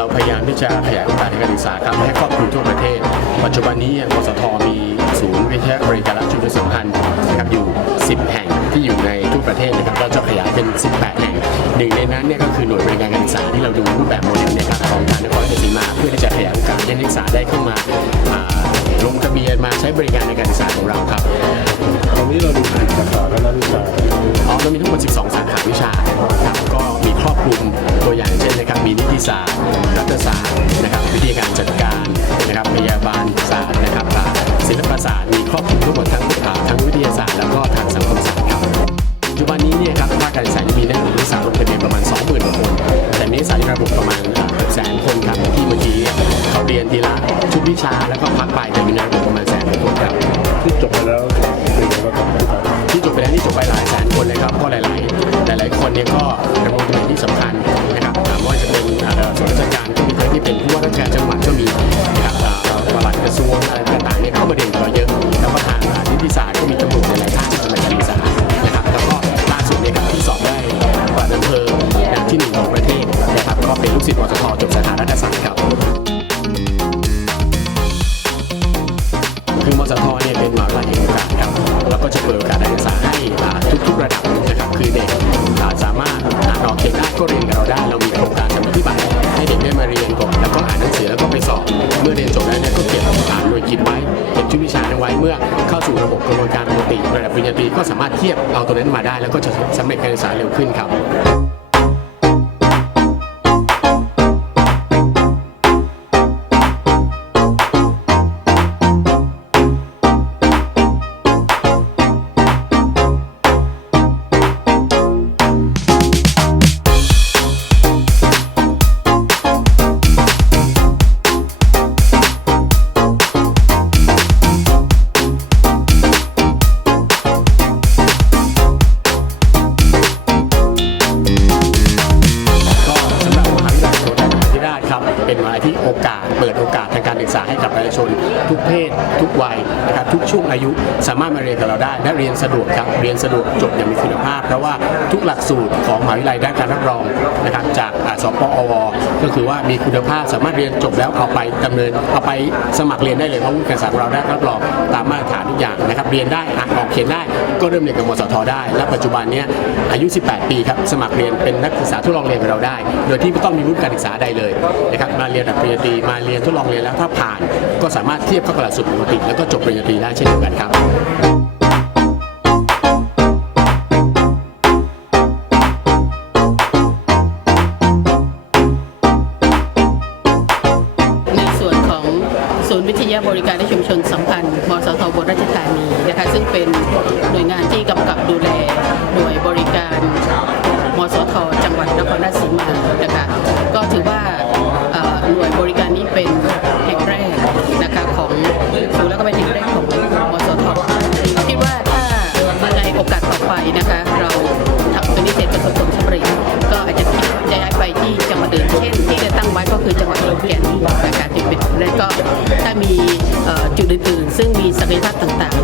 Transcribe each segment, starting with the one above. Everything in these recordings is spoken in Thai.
เราพยายามที่จะขยายโอกาสในการศึกษาครับให้ครอบคลุมทั่วประเทศ ปัจจุบันนี้กสทมีศูนย์วิทยาบริการและชุมชนสัมพันธ์นะครับอยู่ 10 แห่งที่อยู่ในทั่วประเทศนะครับเราจะขยายเป็น 18 แห่งหนึ่งในนั้นเนี่ยก็คือหน่วยบริการการศึกษาที่เราดูรูปแบบโมเดลนะครับของทางนครราชสีมา เพื่อที่จะขยายโอกาสให้นักศึกษาได้เข้ามา ลงทะเบียนมาใช้บริการในการศึกษาของเราครับตอนนี้เราดูกี่สาขาและนักศึกษาอ๋อเรามีทั้งหมด 12 สาขาวิชาครับก็มีครอบคลุมตัวอย่างเช่นนะครับมีนิติศาสตร์รัฐศาสตร์นะครับวิทยาการจัดการนะครับพยาบาลศาสตร์นะครับอ่าศิลปศาสตร์มีครอบคลุมทั้งหมดทั้งอ่าทั้งวิทยาศาสตร์แล้วก็ทางสังคมศาสตร์ครับปัจจุบันนี้เนี่ยครับภาคการศึกษามีนักศึกษาลงทะเบียนประมาณ 20,000กว่าคนแต่มีนักศึกษาในระบบประมาณเกือบแสนคนครับที่เมื่อกี้เขาเรียนทีละชุดวิชาแล้วก็พักไป ที่จบไปแล้วนี่จบไปหลายแสนคนเลยครับเพราะหลาย ๆ หลาย ๆ คนเนี่ยก็ดำรงตำแหน่งที่สำคัญนะครับอ่ามว่าจะเป็นส่วนราชการก็มีเคยที่เป็นผู้ว่าราชการจังหวัดก็มีนะครับอ่าปลัดกระทรวงอะไรต่างๆเนี่ยเข้ามาเรียนกับเราเยอะแล้วก็ทางอ่านิติศาสตร์ก็มีตำรวจหลายๆท่านที่จะมาการศึกษานะครับแล้วก็ล่าสุดเนี่ยครับที่สอบได้ปลัดอำเภออย่างที่หนึ่งของประเทศนะครับก็เป็นลูกศิษย์วสทจบสาขารัฐศาสตร์ครับคือมสทเนี่ยเป็นมหาวิทยาลัย ปิดโอกาสการศึกษาให้ทุกๆระดับนะครับคือเด็กสามารถอ่านออกเขียนได้ก็เรียนกับเราได้ เรามีโครงการสำนักพิบัติให้เด็กได้มาเรียนก่อนแล้วก็อ่านหนังสือแล้วก็ไปสอบเมื่อเรียนจบแล้วเนี่ยก็เก็บอ่านหน่วยกิจไว้เก็บชุดวิชาเอาไว้เมื่อเข้าสู่ระบบกระบวนการปกติระดับปริญญาตรีก็สามารถเทียบเอาตัวนั้นมาได้ แล้วก็จะสำเร็จการศึกษาเร็วขึ้นครับ โอกาส เปิดโอกาสทางการศึกษาให้กับประชาชน ทุกเพศ ทุกวัยนะครับทุกช่วงอายุสามารถมาเรียนกับเราได้และเรียนสะดวกครับเรียนสะดวกจบอย่างมีคุณภาพ เพราะว่าทุกหลักสูตรของมหาวิทยาลัยด้านการรับรองนะครับจากสปอวก็คือว่ามีคุณภาพสามารถเรียนจบแล้วเอาไปดำเนินเอาไปสมัครเรียนได้เลยเพราะวุฒิการศึกษาของเราได้รับรองตามมาตร อย่างนะครับเรียนได้อ่านออกเขียนได้ ก็เริ่มเรียนกับมสทได้ และปัจจุบันเนี้ยอายุ 18 ปีครับสมัครเรียนเป็นนักศึกษาทดลองเรียนกับเราได้ โดยที่ไม่ต้องมีวุฒิการศึกษาใดเลยนะครับมาเรียนแบบปริญญาตรีมาเรียนทดลองเรียนแล้วถ้าผ่าน ก็สามารถเทียบเข้ากับหลักสูตรปกติแล้วก็จบปริญญาตรีได้เช่นเดียวกันครับ ศูนย์วิทยาบริการและชุมชนสัมพันธ์มสทบราชธานีนะคะซึ่งเป็นหน่วยงานที่กำกับดูแลหน่วยบริการมสทจังหวัดนครราชสีมา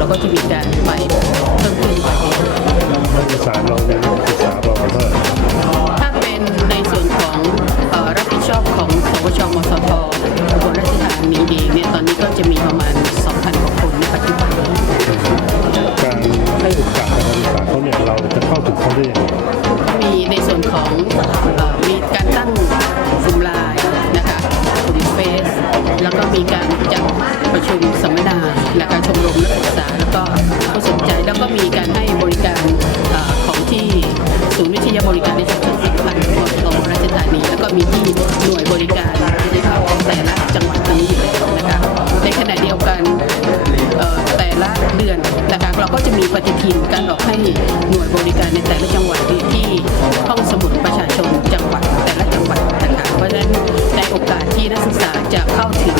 าพต่างๆเราก็จะมีการไปเพิ่มขึ้นไปนักศึกษาเราเรียนักศึกษาเราเท่าไหร่ถ้าเป็นในส่วนของอรับผิดชอบของสวชมสทอุบลราชธานีเองเนี่ยตอนนี้ก็จะมีประมาณ 2,000 กว่าคนในปัจจุบันการให้โอกาสการศึกษาเขาเนี่ยเราจะเข้าถึงเขาได้ยังไงมีในส่วนของอมีการตั้งกลุ่มไลน์นะคะกลุ่มเฟซแล้วก็มีการจัดประชุมสัม ที่จะบริการในสักสิบพันคนของราชธานีแล้วก็มีที่หน่วยบริการแต่ละจังหวัดนี้อยู่นะคะในขณะเดียวกันแต่ละเดือนนะคะเราก็จะมีปฏิทินการออกให้หน่วยบริการในแต่ละจังหวัดที่ห้องสมุดประชาชนจังหวัดแต่ละจังหวัดนะคะเพราะฉะนั้นในโอกาสที่นักศึกษาจะเข้าถึง